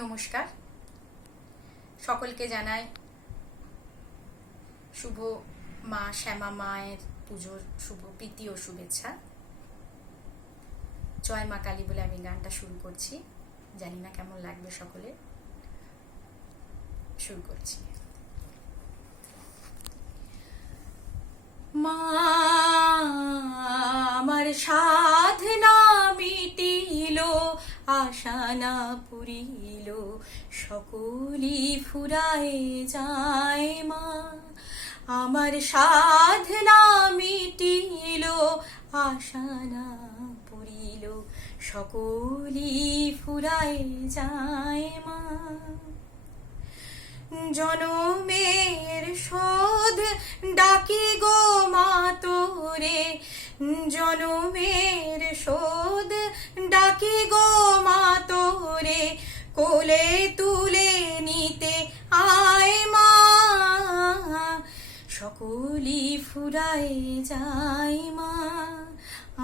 নমস্কার, সকলকে জানাই শুভ মা শ্যামা মায়ের পুজোর শুভ প্রীতি ও শুভেচ্ছা। জয় মা কালী বলে আমি গানটা শুরু করছি, জানি না কেমন লাগবে সকলে। শুরু করছি। মা আমার সাধনা মিটিল, আশা না পুরিল, সকলি ফুরায় যায় মা। আমার সাধনা মিটিল, আশা না পুরিল, সকলি ফুরায় যায় মা। জনমের শোধ ডাকি গো মা তোরে, জনমের শোধ ডাকি গো মা তোরে, কোলে তুলে নিতে আয় মা। সকলি ফুরায় যায় মা।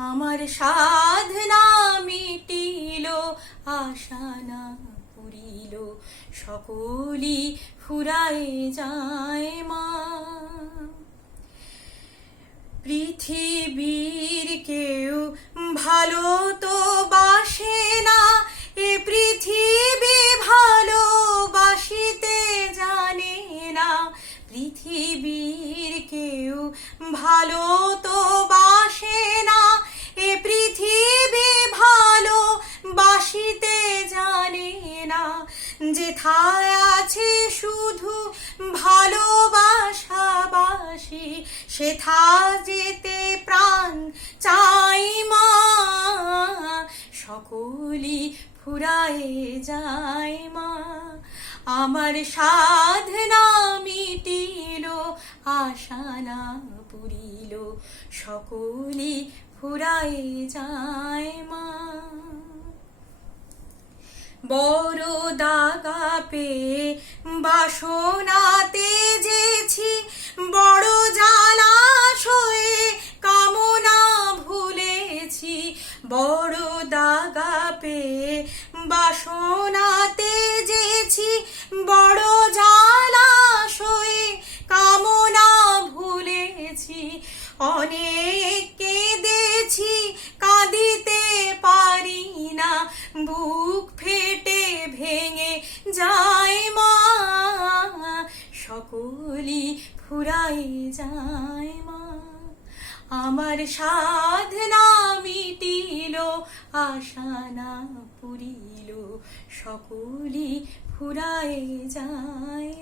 আমার সাধনা মিটিল, আশা না পুরিল, সকলি ফুরায় যায় মা। পৃথিবীর কেউ ভালো তো বাসে না, এ পৃথিবী ভালোবাসিতে জানে না। পৃথিবীর কেউ ভালো তো বাসে না, এ পৃথিবী ভালোবাসিতে জানে না। যেথায় আছে শুধু ভালোবাসাবাসি, সেথা যেতে প্রাণ চাই মা। সকলি ফুরায় যায় মা। আমার সাধনা মিটিল, আশা না পুরিল, সকলি ফুরায় যায় মা। বড় দাগা পেয়ে বাসনাতে যেছি, বড় জালাশয়ে কামনা ভুলেছি। বড় দাগা পেয়ে বাসনাতে যেছি, বড় জালাশয়ে কামনা ভুলেছি। অনেক কেঁদেছি, কাঁদিতে পারি না, বুক ফেটে ভেঙে যায় মা। সকলি ফুরায় যায় মা। আমার সাধনা মিটিল, আশা না পুরিল, সকলি ফুরায় যায়।